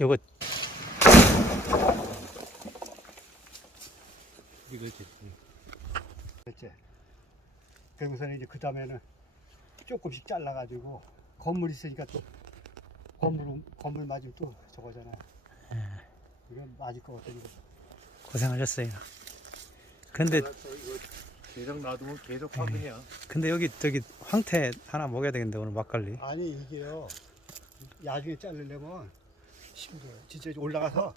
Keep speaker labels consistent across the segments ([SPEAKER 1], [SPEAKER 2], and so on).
[SPEAKER 1] 요거
[SPEAKER 2] 이거지. 그렇지. 그러고서는 이제 그 다음에는 조금씩 잘라가지고 건물 있으니까 또 건물 건물 맞으면 또 저거잖아. 이건 맞을 것 같아 이거.
[SPEAKER 1] 고생하셨어요. 근데
[SPEAKER 3] 이거 계속 놔두면 계속 파근이야.
[SPEAKER 1] 근데 여기 저기 황태 하나 먹여야 되겠는데 오늘 막걸리.
[SPEAKER 2] 아니 이게요. 나중에 자르려면 힘들어요. 진짜 올라가서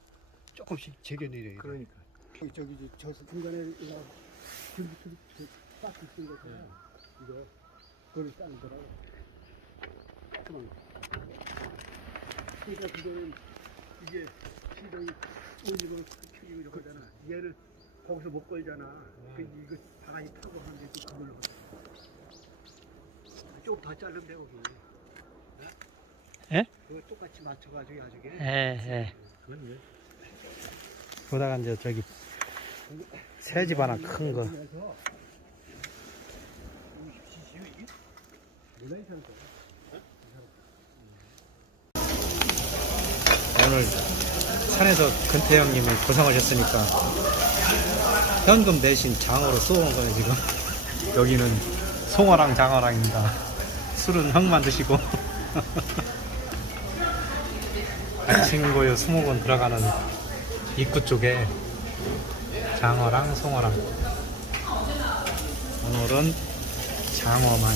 [SPEAKER 2] 조금씩 제겨내려야 돼.
[SPEAKER 3] 그러니까.
[SPEAKER 2] 저기 저기 저 중간에 이거 김부터 딱 있는 거 있잖아. 이거 그걸 자르더라고. 조그만 거. 그러니까 그거는 이게 시동이 올리고 켜지고 이렇게 하잖아. 얘를 거기서 못 걸잖아. 그 이거 바가지 타고 하는데 또 그걸로. 좀더 자르면 돼 거기.
[SPEAKER 1] 예?
[SPEAKER 2] 그거 똑같이 맞춰가지고 나중에.
[SPEAKER 1] 예, 예.
[SPEAKER 2] 그건 왜?
[SPEAKER 1] 보다가 이제 저기 새 집 하나 큰 거. 오늘 산에서 근태 형님이 고생하셨으니까 현금 대신 장어로 쏘는 거예요 지금. 여기는 송어랑 장어랑입니다. 술은 형만 드시고. 친구요 수목원 들어가는 입구 쪽에 장어랑 송어랑. 오늘은 장어만